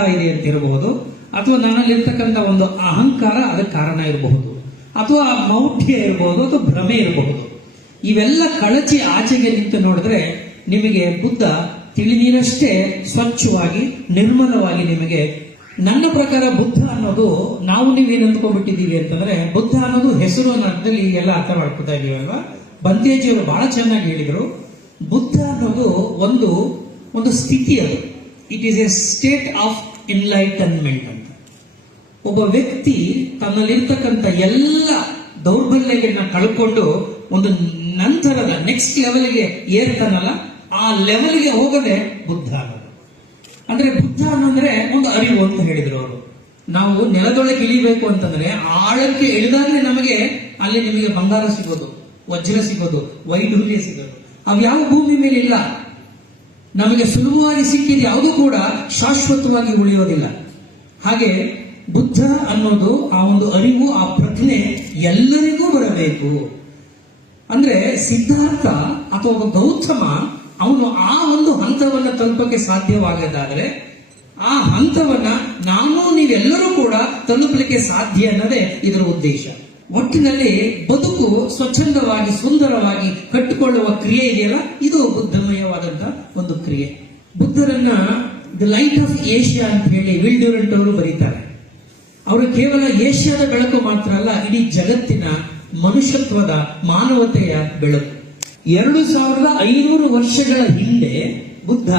ವಿಕಾರ ಇದೆ ಅಂತ ಇರಬಹುದು, ಅಥವಾ ನನ್ನಲ್ಲಿರ್ತಕ್ಕಂಥ ಒಂದು ಅಹಂಕಾರ ಅದಕ್ಕೆ ಕಾರಣ ಇರಬಹುದು, ಅಥವಾ ಮೌಢ್ಯ ಇರಬಹುದು, ಅಥವಾ ಭ್ರಮೆ ಇರಬಹುದು. ಇವೆಲ್ಲ ಕಳಚಿ ಆಚೆಗೆ ನಿಂತು ನೋಡಿದ್ರೆ ನಿಮಗೆ ಬುದ್ಧ ತಿಳಿದಿರಷ್ಟೇ ಸ್ವಚ್ಛವಾಗಿ, ನಿರ್ಮಲವಾಗಿ ನಿಮಗೆ ನನ್ನ ಪ್ರಕಾರ ಬುದ್ಧ ಅನ್ನೋದು ನಾವು ನೀವೇನು ಅಂದ್ಕೊಂಡ್ಬಿಟ್ಟಿದ್ದೀವಿ ಅಂತಂದ್ರೆ ಬುದ್ಧ ಅನ್ನೋದು ಹೆಸರು ಅನ್ನೋದ್ರಲ್ಲಿ ಎಲ್ಲ ಅರ್ಥ ಮಾಡ್ಕೊತಾ ಇದೀವಲ್ವಾ ಬಂತೇಜಿಯವರು ಬಹಳ ಚೆನ್ನಾಗಿ ಹೇಳಿದರು. ಬುದ್ಧ ಅನ್ನೋದು ಒಂದು ಒಂದು ಸ್ಥಿತಿ ಅದು. It is a state of enlightenment ಅಂತ. ಒಬ್ಬ ವ್ಯಕ್ತಿ ತನ್ನಲ್ಲಿರ್ತಕ್ಕಂಥ ಎಲ್ಲ ದೌರ್ಬಲ್ಯಗಳನ್ನ ಕಳ್ಕೊಂಡು ಒಂದು ನಂತರದ ನೆಕ್ಸ್ಟ್ ಲೆವೆಲ್ಗೆ ಏರ್ತಾನಲ್ಲ, ಆ ಲೆವೆಲ್ಗೆ ಹೋಗದೆ ಬುದ್ಧ ಅನ್ನೋದು. ಅಂದ್ರೆ ಬುದ್ಧ ಅನ್ನಂದ್ರೆ ಒಂದು ಅರಿವು ಅಂತ ಹೇಳಿದ್ರು ಅವರು. ನಾವು ನೆಲದೊಳಗೆ ಇಳಿಬೇಕು ಅಂತಂದ್ರೆ ಆಳಕ್ಕೆ ಇಳಿದಾಗಲೇ ನಮಗೆ ಅಲ್ಲಿ ನಿಮಗೆ ಬಂಗಾರ ಸಿಗೋದು, ವಜ್ರ ಸಿಗೋದು ವೈಢೂರ್ಯ ಸಿಗೋದು. ಅವು ಯಾವ ಭೂಮಿ ಮೇಲೆ ಇಲ್ಲ ನಮಗೆ ಸುಲಭವಾಗಿ ಸಿಕ್ಕಿದ ಯಾವುದೂ ಕೂಡ ಶಾಶ್ವತವಾಗಿ ಉಳಿಯೋದಿಲ್ಲ. ಹಾಗೆ ಬುದ್ಧ ಅನ್ನೋದು ಆ ಒಂದು ಅರಿವು, ಆ ಪ್ರಜ್ಞೆ ಎಲ್ಲರಿಗೂ ಬರಬೇಕು. ಅಂದ್ರೆ ಸಿದ್ಧಾರ್ಥ ಅಥವಾ ಒಬ್ಬ ಗೌತಮ, ಅವನು ಆ ಒಂದು ಹಂತವನ್ನು ತಲುಪಕ್ಕೆ ಸಾಧ್ಯವಾಗದಾದ್ರೆ, ಆ ಹಂತವನ್ನ ನಾನು ನೀವೆಲ್ಲರೂ ಕೂಡ ತಲುಪಲಿಕ್ಕೆ ಸಾಧ್ಯ ಅನ್ನೋದೇ ಇದರ ಉದ್ದೇಶ. ಒಟ್ಟಿನಲ್ಲಿ ಬದುಕು ಸ್ವಚ್ಛಂದವಾಗಿ, ಸುಂದರವಾಗಿ ಕಟ್ಟಿಕೊಳ್ಳುವ ಕ್ರಿಯೆ ಇದೆಯಲ್ಲ ಇದು ಬುದ್ಧಮಯವಾದಂತಹ ಕ್ರಿಯೆ ಬುದ್ಧರನ್ನ ದ ಲೈಟ್ ಆಫ್ ಏಷ್ಯಾ ಅಂತ ಹೇಳಿ ವಿಲ್ ವಿಲ್ಡ್ಯೂರೆಂಟ್ ಅವರು ಬರೀತಾರೆ. ಅವರು ಕೇವಲ ಏಷ್ಯಾದ ಬೆಳಕು ಮಾತ್ರ ಅಲ್ಲ, ಇಡೀ ಜಗತ್ತಿನ ಮನುಷ್ಯತ್ವದ ಮಾನವತೆಯ ಬೆಳಕು. ಎರಡು ಸಾವಿರದ ಐನೂರು ವರ್ಷಗಳ ಹಿಂದೆ ಬುದ್ಧ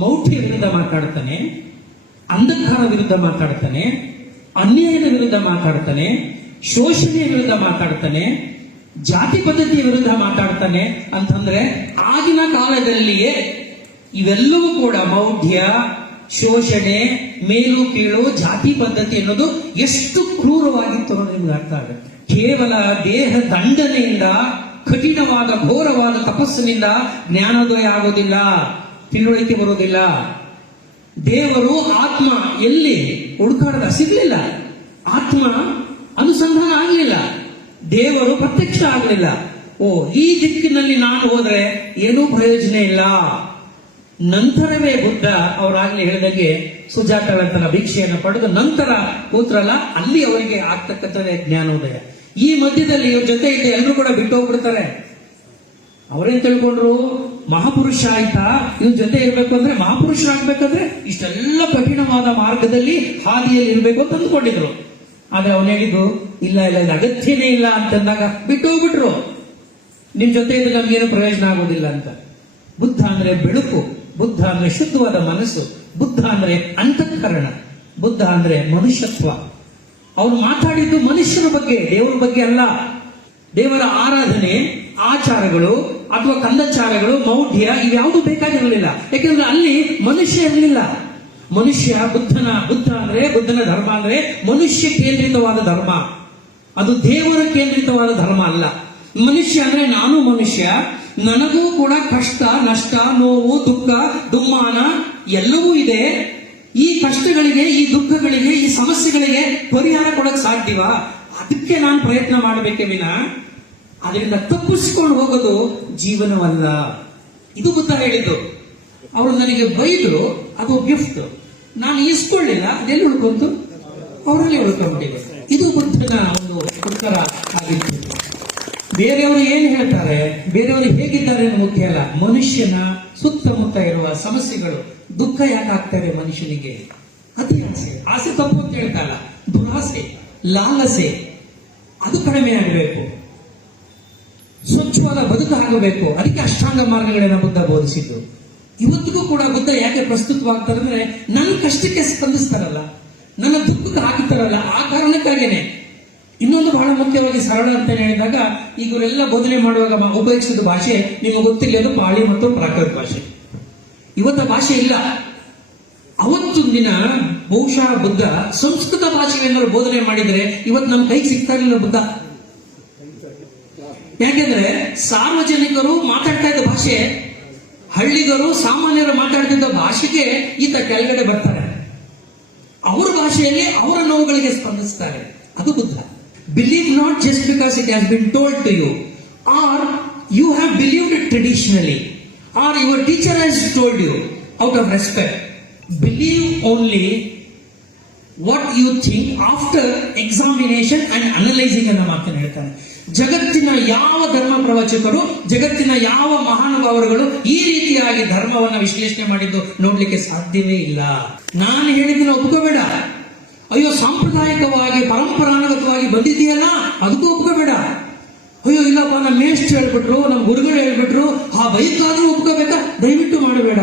ಮೌಢ್ಯ ವಿರುದ್ಧ ಮಾತಾಡ್ತಾನೆ, ಅಂಧಕಾರ ವಿರುದ್ಧ ಮಾತಾಡ್ತಾನೆ, ಅನ್ಯಾಯದ ವಿರುದ್ಧ ಮಾತಾಡ್ತಾನೆ, ಶೋಷಣೆಯ ವಿರುದ್ಧ ಮಾತಾಡ್ತಾನೆ, ಜಾತಿ ಪದ್ಧತಿಯ ವಿರುದ್ಧ ಮಾತಾಡ್ತಾನೆ ಅಂತಂದ್ರೆ ಆಗಿನ ಕಾಲದಲ್ಲಿಯೇ ಇವೆಲ್ಲವೂ ಕೂಡ ಮೌಢ್ಯ, ಶೋಷಣೆ ಮೇಲು ಕೀಳು ಜಾತಿ ಪದ್ಧತಿ ಅನ್ನೋದು ಎಷ್ಟು ಕ್ರೂರವಾಗಿತ್ತು ಅನ್ನೋದು ನಿಮ್ಗೆ ಅರ್ಥ ಆಗುತ್ತೆ. ಕೇವಲ ದೇಹ ದಂಡನೆಯಿಂದ, ಕಠಿಣವಾದ, ಘೋರವಾದ ತಪಸ್ಸಿನಿಂದ ಜ್ಞಾನೋದಯ ಆಗೋದಿಲ್ಲ, ತಿಳುವಳಿಕೆ ಬರೋದಿಲ್ಲ. ದೇವರು ಆತ್ಮ ಎಲ್ಲಿ ಹುಡುಕಾಡದ ಸಿಗ್ಲಿಲ್ಲ. ಆತ್ಮ ಅನುಸಂಧಾನ ಆಗ್ಲಿಲ್ಲ. ದೇವರು ಪ್ರತ್ಯಕ್ಷ ಆಗಲಿಲ್ಲ. ಓ, ಈ ದಿಕ್ಕಿನಲ್ಲಿ ನಾನು ಹೋದ್ರೆ ಏನೂ ಪ್ರಯೋಜನ ಇಲ್ಲ. ನಂತರವೇ ಬುದ್ಧ ಅವರಾಗ್ಲಿ ಹೇಳಿದಾಗೆ ಸುಜಾತಳ ಭಿಕ್ಷೆಯನ್ನು ಪಡೆದು ನಂತರ ಕೂತ್ರಲ್ಲ ಅಲ್ಲಿ ಅವರಿಗೆ ಆಗ್ತಕ್ಕಂಥದ್ದೇ ಜ್ಞಾನೋದಯ. ಈ ಮಧ್ಯದಲ್ಲಿ ಇವ್ರ ಜೊತೆ ಇದ್ದ ಎಲ್ಲರೂ ಕೂಡ ಬಿಟ್ಟು ಹೋಗ್ಬಿಡ್ತಾರೆ ಅವರೇನ್ ತಿಳ್ಕೊಂಡ್ರು? ಮಹಾಪುರುಷ ಆಯ್ತಾ? ಇವ್ರ ಜೊತೆ ಇರ್ಬೇಕು ಅಂದ್ರೆ ಮಹಾಪುರುಷ ಆಗ್ಬೇಕಂದ್ರೆ ಇಷ್ಟೆಲ್ಲ ಕಠಿಣವಾದ ಮಾರ್ಗದಲ್ಲಿ ಹಾದಿಯಲ್ಲಿ ಇರ್ಬೇಕು ಅಂತ ಅಂದ್ಕೊಂಡಿದ್ರು. ಆದ್ರೆ ಅವನು ಹೇಳಿದ್ರು ಇಲ್ಲ ಇಲ್ಲ ಇದು ಅಗತ್ಯನೇ ಇಲ್ಲ ಅಂತಂದಾಗ ಬಿಟ್ಟು ಹೋಗ್ಬಿಟ್ರು ನಿಮ್ ಜೊತೆ ಇದ್ರೆ ನಮ್ಗೇನು ಪ್ರಯೋಜನ ಆಗೋದಿಲ್ಲ ಅಂತ. ಬುದ್ಧ ಅಂದ್ರೆ ಬೆಳಕು. ಬುದ್ಧ ಅಂದ್ರೆ ಶುದ್ಧವಾದ ಮನಸ್ಸು, ಬುದ್ಧ ಅಂದ್ರೆ ಅಂತಃಕರಣ, ಬುದ್ಧ ಅಂದ್ರೆ ಮನುಷ್ಯತ್ವ. ಅವರು ಮಾತಾಡಿದ್ದು ಮನುಷ್ಯನ ಬಗ್ಗೆ, ದೇವರ ಬಗ್ಗೆ ಅಲ್ಲ. ದೇವರ ಆರಾಧನೆ, ಆಚಾರಗಳು ಅಥವಾ ಕಂದಚಾರಗಳು, ಮೌಢ್ಯ ಇವ್ಯಾವುದು ಬೇಕಾಗಿರಲಿಲ್ಲ. ಯಾಕೆಂದ್ರೆ ಅಲ್ಲಿ ಮನುಷ್ಯ ಇರಲಿಲ್ಲ. ಮನುಷ್ಯ ಬುದ್ಧನ, ಬುದ್ಧ ಅಂದ್ರೆ ಬುದ್ಧನ ಧರ್ಮ ಅಂದ್ರೆ ಮನುಷ್ಯ ಕೇಂದ್ರಿತವಾದ ಧರ್ಮ. ಅದು ದೇವರ ಕೇಂದ್ರಿತವಾದ ಧರ್ಮ ಅಲ್ಲ. ಮನುಷ್ಯ ಅಂದ್ರೆ ನಾನು ಮನುಷ್ಯ, ನನಗೂ ಕೂಡ ಕಷ್ಟ, ನಷ್ಟ, ನೋವು, ದುಃಖ, ದುಮ್ಮಾನ ಎಲ್ಲವೂ ಇದೆ. ಈ ಕಷ್ಟಗಳಿಗೆ, ಈ ದುಃಖಗಳಿಗೆ, ಈ ಸಮಸ್ಯೆಗಳಿಗೆ ಪರಿಹಾರ ಕೊಡಕ್ ಸಾಧ್ಯವಾ? ಅದಕ್ಕೆ ನಾನು ಪ್ರಯತ್ನ ಮಾಡಬೇಕೆ ವಿನ. ಅದರಿಂದ ತಪ್ಪಿಸ್ಕೊಂಡು ಹೋಗೋದು ಜೀವನವಲ್ಲ. ಇದು ಬುದ್ಧ ಹೇಳಿದ್ದು. ಅವರು ನನಗೆ ಬೈದ್ರು, ಅದು ಗಿಫ್ಟ್ ನಾನು ಇಸ್ಕೊಳ್ಳಿಲ್ಲ ಅದೆಲ್ಲಿ ಉಳ್ಕೊಂತು? ಅವರಲ್ಲಿ ಉಳ್ಕೊಂಡ್ಬಿಟ್ಟಿದೆ ಇದು ಬುದ್ಧನ ಒಂದು ಉತ್ತರ ಆಗಿತ್ತು. ಬೇರೆಯವರು ಏನು ಹೇಳ್ತಾರೆ? ಬೇರೆಯವರು ಹೇಗಿದ್ದಾರೆ ಮುಖ್ಯ ಅಲ್ಲ. ಮನುಷ್ಯನ ಸುತ್ತಮುತ್ತ ಇರುವ ಸಮಸ್ಯೆಗಳು ದುಃಖ ಯಾಕೆ ಆಗ್ತವೆ ಮನುಷ್ಯನಿಗೆ? ಅತಿ ಆಸೆ. ಆಸೆ ತಪ್ಪು ಅಂತ ಹೇಳ್ತಾರಲ್ಲ ದುರಾಸೆ, ಲಾಲಸೆ, ಅದು ಕಡಿಮೆ ಆಗಬೇಕು. ಸ್ವಚ್ಛವಾದ ಬದುಕು ಆಗಬೇಕು. ಅದಕ್ಕೆ ಅಷ್ಟಾಂಗ ಮಾರ್ಗಗಳನ್ನ ಬುದ್ಧ ಬೋಧಿಸಿದ್ದು. ಇವತ್ತಿಗೂ ಕೂಡ ಬುದ್ಧ ಯಾಕೆ ಪ್ರಸ್ತುತವಾಗ್ತಾರೆ ಅಂದ್ರೆ, ನನ್ನ ಕಷ್ಟಕ್ಕೆ ಸ್ಪಂದಿಸ್ತಾರಲ್ಲ. ನನ್ನ ದುಃಖಕ್ಕೆ ಹಾಕುತ್ತಾರಲ್ಲ ಆ ಕಾರಣಕ್ಕಾಗೇನೆ. ಇನ್ನೊಂದು ಬಹಳ ಮುಖ್ಯವಾಗಿ ಸರಳ ಅಂತ ಹೇಳಿದಾಗ ಇವರೆಲ್ಲ ಬೋಧನೆ ಮಾಡುವಾಗ ಉಪಯೋಗಿಸಿದ ಭಾಷೆ ನಿಮಗೆ ಗೊತ್ತಿಲ್ಲ, ಅದು ಪಾಳಿ ಮತ್ತು ಪ್ರಾಕೃತ ಭಾಷೆ. ಇವತ್ತ ಭಾಷೆ ಇಲ್ಲ. ಅವತ್ತು ದಿನ ಬಹುಶಃ ಬುದ್ಧ ಸಂಸ್ಕೃತ ಭಾಷೆಯನ್ನಾರು ಬೋಧನೆ ಮಾಡಿದ್ರೆ ಇವತ್ತು ನಮ್ಮ ಕೈಗೆ ಸಿಗ್ತಾ ಇರಲಿಲ್ಲ ಬುದ್ಧ. ಯಾಕೆಂದ್ರೆ ಸಾರ್ವಜನಿಕರು ಮಾತಾಡ್ತಾ ಇದ್ದ ಭಾಷೆ, ಹಳ್ಳಿಗರು ಸಾಮಾನ್ಯರು ಮಾತಾಡ್ತಿದ್ದ ಭಾಷೆಗೆ ಈತ ಕೆಳಗಡೆ ಬರ್ತಾರೆ. ಅವರ ಭಾಷೆಯಲ್ಲಿ ಅವರ ನೋವುಗಳಿಗೆ ಸ್ಪಂದಿಸ್ತಾರೆ. ಅದು Buddha. Believe not just because it has been told to you or you have believed it traditionally or your teacher has told you out of respect believe only what you think after examination and analysing ಅನ್ನೋ ಮಾತನ್ನು ಹೇಳ್ತಾನೆ. ಜಗತ್ತಿನ ಯಾವ ಧರ್ಮ ಪ್ರವಚಕರು, ಜಗತ್ತಿನ ಯಾವ ಮಹಾನುಭಾವರುಗಳು ಈ ರೀತಿಯಾಗಿ ಧರ್ಮವನ್ನು ವಿಶ್ಲೇಷಣೆ ಮಾಡಿದ್ದು ನೋಡ್ಲಿಕ್ಕೆ ಸಾಧ್ಯವೇ ಇಲ್ಲ. ನಾನು ಹೇಳಿದ್ದನ್ನ ಒಪ್ಕೋಬೇಡ. ಅಯ್ಯೋ, ಸಾಂಪ್ರದಾಯಿಕವಾಗಿ, ಪರಂಪರಾನುಗತವಾಗಿ ಬಂದಿದೆಯಲ್ಲ ಅದಕ್ಕೂ ಒಪ್ಕೋಬೇಡ. ಅಯ್ಯೋ, ಇಲ್ಲಪ್ಪ ನಮ್ಮ ಮೇಷ್ಟ್ ಹೇಳ್ಬಿಟ್ರು ನಮ್ಮ ಗುರುಗಳು ಹೇಳ್ಬಿಟ್ರು, ಆ ಬೈಕಾದ್ರೂ ಒಪ್ಕೋಬೇಕಾ? ದಯವಿಟ್ಟು ಮಾಡಬೇಡ.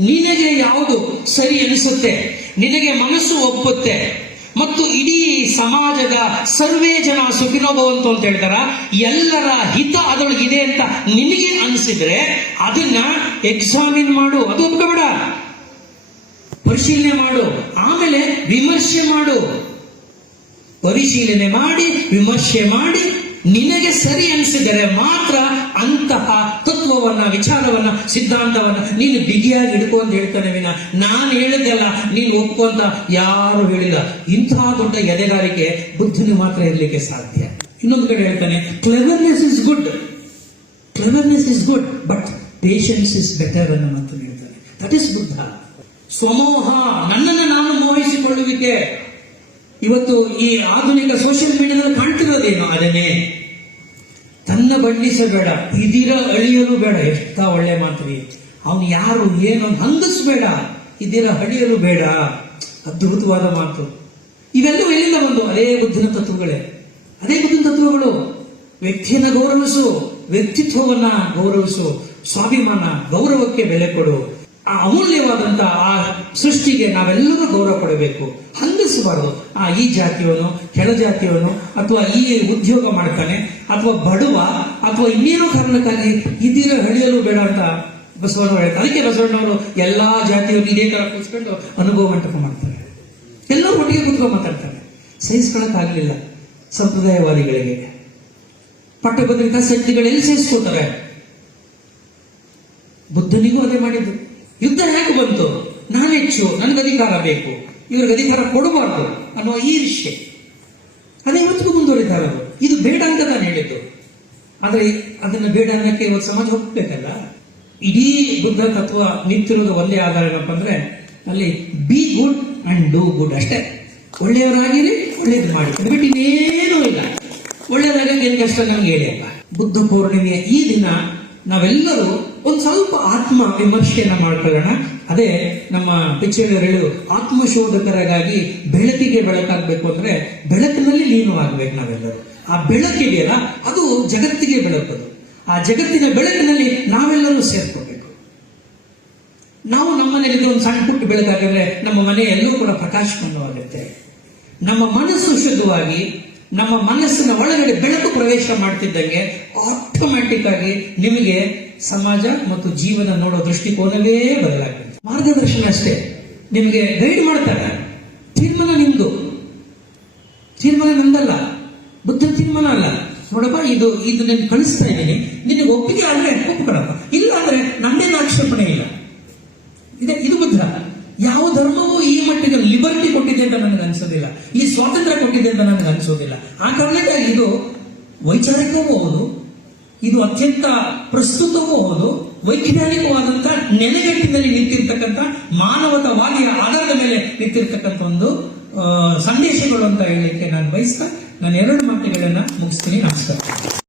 ನಿನಗೆ ಯಾವುದು ಸರಿ ಅನಿಸುತ್ತೆ? ನಿನಗೆ ಮನಸ್ಸು ಒಪ್ಪುತ್ತೆ? ಮತ್ತು ಇಡೀ ಸಮಾಜದ ಸರ್ವೇ ಜನ ಸುಖಿನೋಭವಂತು ಅಂತ ಹೇಳ್ತಾರ, ಎಲ್ಲರ ಹಿತ ಅದೊಳಗಿದೆ ಅಂತ ನಿನಗೆ ಅನಿಸಿದ್ರೆ ಅದನ್ನ ಎಕ್ಸಾಮಿನ್ ಮಾಡು. ಅದು ಒಪ್ಕೋಬೇಡ. ಪರಿಶೀಲನೆ ಮಾಡು. ಆಮೇಲೆ ವಿಮರ್ಶೆ ಮಾಡು. ಪರಿಶೀಲನೆ ಮಾಡಿ, ವಿಮರ್ಶೆ ಮಾಡಿ, ನಿನಗೆ ಸರಿ ಅನಿಸಿದರೆ ಮಾತ್ರ ಅಂತಹ ತತ್ವವನ್ನ, ವಿಚಾರವನ್ನ, ಸಿದ್ಧಾಂತವನ್ನ ನೀನು ಬಿಗಿಯಾಗಿ ಹಿಡ್ಕೊ ಅಂತ ಹೇಳ್ತಾನೆ ವಿನ ನಾನು ಹೇಳಿದ್ದೆಲ್ಲ ನೀನು ಒಪ್ಪು ಅಂತ ಯಾರು ಹೇಳಿಲ್ಲ. ಇಂತಹ ದೊಡ್ಡ ಎದೆಗಾರಿಕೆ ಬುದ್ಧಿನ ಮಾತ್ರ ಇರಲಿಕ್ಕೆ ಸಾಧ್ಯ. ಇನ್ನೊಂದು ಕಡೆ ಹೇಳ್ತಾನೆ cleverness is good cleverness is good but patience is better ಅನ್ನೋ ಮಾತನ್ನು ಹೇಳ್ತಾನೆ. That is Buddha. ಸ್ವಮೋಹ ನನ್ನನ್ನು ನಾನು ಮೋಹಿಸಿಕೊಳ್ಳುವಿಕೆ ಇವತ್ತು ಈ ಆಧುನಿಕ ಸೋಷಿಯಲ್ ಮೀಡಿಯಾದಲ್ಲಿ ಕಾಣ್ತಿರೋದೇನು? ಅದನ್ನೇ. ತನ್ನ ಬಣ್ಣಿಸಬೇಡ ಇದಿರ ಅಳಿಯಲು ಬೇಡ. ಎಷ್ಟ ಒಳ್ಳೆ ಮಾತ್ರಿ. ಅವನು ಯಾರು, ಏನು ಹಂಗಸ್ಬೇಡ, ಇದಿರ ಅಳಿಯಲು ಬೇಡ. ಅದ್ಭುತವಾದ ಮಾತು. ಇವೆಲ್ಲವೂ ಎಲ್ಲಿಂದ ಬಂದು? ಅದೇ ಬುದ್ಧಿನ ತತ್ವಗಳೇ. ಅದೇ ಬುದ್ಧಿನ ತತ್ವಗಳು. ವ್ಯಕ್ತಿಯನ್ನ ಗೌರವಿಸು, ವ್ಯಕ್ತಿತ್ವವನ್ನ ಗೌರವಿಸು. ಸ್ವಾಭಿಮಾನ, ಗೌರವಕ್ಕೆ ಬೆಲೆ ಕೊಡು. ಆ ಅಮೂಲ್ಯವಾದಂತಹ ಆ ಸೃಷ್ಟಿಗೆ ನಾವೆಲ್ಲರೂ ಗೌರವ ಕೊಡಬೇಕು ಹಂಗಿಸಬಾರದು ಆ ಈ ಜಾತಿಯವನು ಕೆಳ ಜಾತಿಯವನು, ಅಥವಾ ಈ ಉದ್ಯೋಗ ಮಾಡ್ತಾನೆ, ಅಥವಾ ಬಡವ, ಅಥವಾ ಇನ್ನೇನೋ ಕಾರಣಕ್ಕಾಗಿ ಇದೀರ ಹಳಿಯಲು ಬೇಡ ಅಂತ ಬಸವಣ್ಣ ಹೇಳ್ತಾರೆ. ಅದಕ್ಕೆ ಬಸವಣ್ಣವರು ಎಲ್ಲಾ ಜಾತಿಯವರು ಇದೇ ಕಾಲ ಕೂತ್ಕೊಂಡು ಅನುಭವ ಮಂಟಪ ಮಾಡ್ತಾರೆ. ಎಲ್ಲರೂ ಒಟ್ಟಿಗೆ ಕೂತ್ಕೊಂಡು ಮಾತಾಡ್ತಾರೆ. ಸಹಿಸ್ಕೊಳಕ್ಕಾಗ್ಲಿಲ್ಲ ಸಂಪ್ರದಾಯವಾದಿಗಳಿಗೆ. ಪಟ್ಟಭದ್ರಿಕಾ ಶಕ್ತಿಗಳೆಲ್ಲಿ ಸಹಿಸ್ಕೋತಾರೆ ಬುದ್ಧನಿಗೂ ಅದೇ ಮಾಡಿದ್ದು. ಯುದ್ಧ ಹೇಗೆ ಬಂತು? ನಾನು ಹೆಚ್ಚು, ನನಗೆ ಅಧಿಕಾರ ಬೇಕು. ಇವ್ರಿಗೆ ಅಧಿಕಾರ ಕೊಡಬಾರ್ದು ಅನ್ನೋ ಈರ್ಷ್ಯೆ ಅದೇ ಇವತ್ತಿಗೂ ಮುಂದುವರಿತಾರೆ ಅವರು ಇದು ಬೇಡ ಅಂತ ನಾನು ಹೇಳಿದ್ದು. ಆದರೆ ಅದನ್ನು ಬೇಡ ಅನ್ನಕ್ಕೆ ಇವತ್ತು ಸಮಾಜ ಒಪ್ಪಬೇಕಲ್ಲ ಇಡೀ ಬುದ್ಧ ತತ್ವ ನಿಂತಿರೋದು ಒಂದೇ ಆಧಾರ ಏನಪ್ಪ ಅಂದ್ರೆ, ಅಲ್ಲಿ be good and do good ಅಷ್ಟೇ. ಒಳ್ಳೆಯವರಾಗಿರಿ, ಒಳ್ಳೇದು ಮಾಡಿ. ಬಿಟ್ಟು ಇನ್ನೇನೂ ಇಲ್ಲ. ಒಳ್ಳೆಯದಾಗ ಏನ್ ಕಷ್ಟ? ನಮ್ಗೆ ಹೇಳಿ ಅಲ್ಲ ಬುದ್ಧ ಪೌರ್ಣಿಮೆಯ ಈ ದಿನ ನಾವೆಲ್ಲರೂ ಒಂದು ಸ್ವಲ್ಪ ಆತ್ಮ ವಿಮರ್ಶೆಯನ್ನು ಮಾಡ್ಕೊಳ್ಳೋಣ. ಅದೇ ನಮ್ಮ ಪಿಚ್ಚೇಳರು ಆತ್ಮಶೋಧಕರಾಗಿ ಬೆಳಕಿಗೆ ಬೆಳಕಾಗಬೇಕು ಅಂದ್ರೆ ಬೆಳಕಿನಲ್ಲಿ ಲೀನವಾಗಬೇಕು ನಾವೆಲ್ಲರೂ. ಆ ಬೆಳಕಿದೆಯಲ್ಲ ಅದು ಜಗತ್ತಿಗೆ ಬೆಳಕದು ಆ ಜಗತ್ತಿನ ಬೆಳಕಿನಲ್ಲಿ ನಾವೆಲ್ಲರೂ ಸೇರ್ಕೋಬೇಕು. ನಾವು ನಮ್ಮ ಮನೆಯಲ್ಲಿ ಒಂದು ಸಣ್ಣ ಪುಟ್ಟ ಬೆಳಕಾಗಂದ್ರೆ ನಮ್ಮ ಮನೆ ಎಲ್ಲೂ ಕೂಡ ಪ್ರಕಾಶಮಾನವಾಗುತ್ತೆ ನಮ್ಮ ಮನಸ್ಸು ಶುದ್ಧವಾಗಿ ನಮ್ಮ ಮನಸ್ಸಿನ ಒಳಗಡೆ ಬೆಳಕು ಪ್ರವೇಶ ಮಾಡ್ತಿದ್ದಂಗೆ ಆಟೋಮ್ಯಾಟಿಕ್ ಆಗಿ ನಿಮಗೆ ಸಮಾಜ ಮತ್ತು ಜೀವನ ನೋಡೋ ದೃಷ್ಟಿಕೋನವೇ ಬದಲಾಗ್ತದೆ. ಮಾರ್ಗದರ್ಶನ ಅಷ್ಟೇ. ನಿಮಗೆ ಗೈಡ್ ಮಾಡ್ತಾರೆ. ತೀರ್ಮಾನ ನಿಮ್ದು. ತೀರ್ಮಾನ ನಂದಲ್ಲ. ಬುದ್ಧ ತೀರ್ಮಾನ ಅಲ್ಲ. ನೋಡಪ್ಪ, ಇದು ಇದು ನಾನು ಕಳಿಸ್ತಾ ಇದ್ದೀನಿ. ನಿನಗೆ ಒಪ್ಪಿಗೆ ಆದ್ರೆ ಒಪ್ಪಿಕೊಡಪ್ಪ. ಇಲ್ಲ ಅಂದ್ರೆ ನನ್ನೇನು ಆಕ್ಷೇಪಣೆ ಇಲ್ಲ. ಇದೆ, ಇದು ಬುದ್ಧ. ಮಟ್ಟಿಗೆ ಲಿಬರ್ಟಿ ಕೊಟ್ಟಿದೆ ಅಂತ ನನಗೆ ಅನ್ಸೋದಿಲ್ಲ. ಈ ಸ್ವಾತಂತ್ರ್ಯ ಕೊಟ್ಟಿದೆ ಅಂತ ನನಗೆ ಅನಿಸೋದಿಲ್ಲ. ಆ ಕಾರಣಕ್ಕಾಗಿ ಇದು ವೈಚಾರಿಕವೂ ಹೌದು, ಇದು ಅತ್ಯಂತ ಪ್ರಸ್ತುತವೂ ಹೌದು ವೈಜ್ಞಾನಿಕವಾದಂತ ನೆಲೆಗಟ್ಟಿನಲ್ಲಿ ನಿಂತಿರ್ತಕ್ಕಂಥ ಮಾನವತವಾದಿಯ ಆಧಾರದ ಮೇಲೆ ನಿಂತಿರ್ತಕ್ಕಂಥ ಒಂದು ಸಂದೇಶಗಳು ಅಂತ ಹೇಳಲಿಕ್ಕೆ ನಾನು ಬಯಸ್ತಾ ನಾನು ಎರಡು ಮಾತುಗಳನ್ನ ಮುಗಿಸ್ತೀನಿ. ನಮಸ್ಕಾರ.